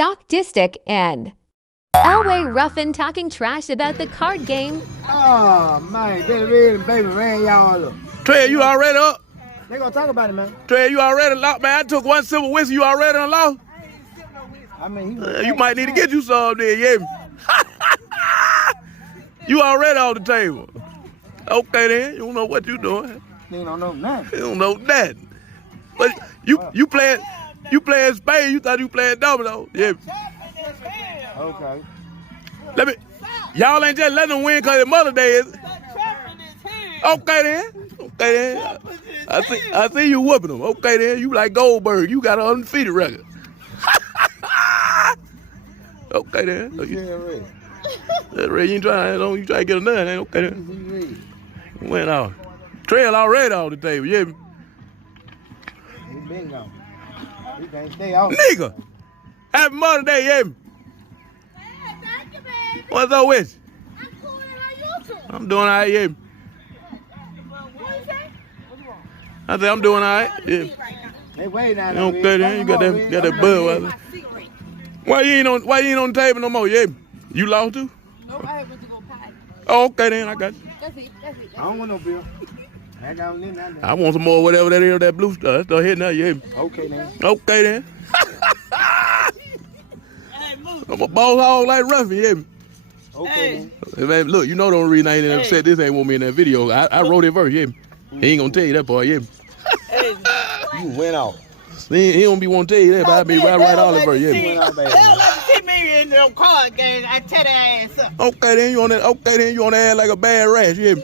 Sock-Distic, and Elway Ruffin talking trash about the card game. Oh, man, baby ran y'all up. Trey, you already up? They gonna talk about it, man. Trey, you already locked, man. I took one sip of whiskey. You already unlocked? I mean, You might need to get you some then, yeah. You already on the table. Okay then, you don't know what you doing. You don't know nothing. You don't know nothing. But you playing spade, you thought you playing domino. Yeah. Okay. Y'all ain't just letting them win because it's Mother's Day, is it? Okay then. I see you whooping them. Okay then, you like Goldberg. You got an undefeated record. Okay then. So you ain't trying to get a none, ain't okay then. Went out. Trail already on the table, yeah. He been gone. He can't stay out. Nigga! Happy Mother's Day, yeah. Hey, thank you, baby. What's up with you? I'm cool. How you doing? I'm doing all right, yeah. What you say? I said I'm doing all right, yeah. They way down there. Okay then, you got that bud. Why you ain't on the table no more, yeah? You lost too? Nope, I went to go potty. Oh, okay then, I got you. That's it. I don't want no bill. I don't need nothing. I want some more whatever that is, that blue stuff. That's still hitting up, yeah. Okay then. Okay then. I'm a boss hog like Ruffin, yeah. Okay Hey, man, look, you know the only reason I ain't never said this ain't want me in that video. I wrote it first, yeah. He ain't gonna tell you that part, yeah. then. You went off. He don't be want to tell you that, but I be right all over, yeah. You went out, baby. They don't let me see me in them card games. I tear their ass up. Okay then, you on that ass like a bad rash, yeah.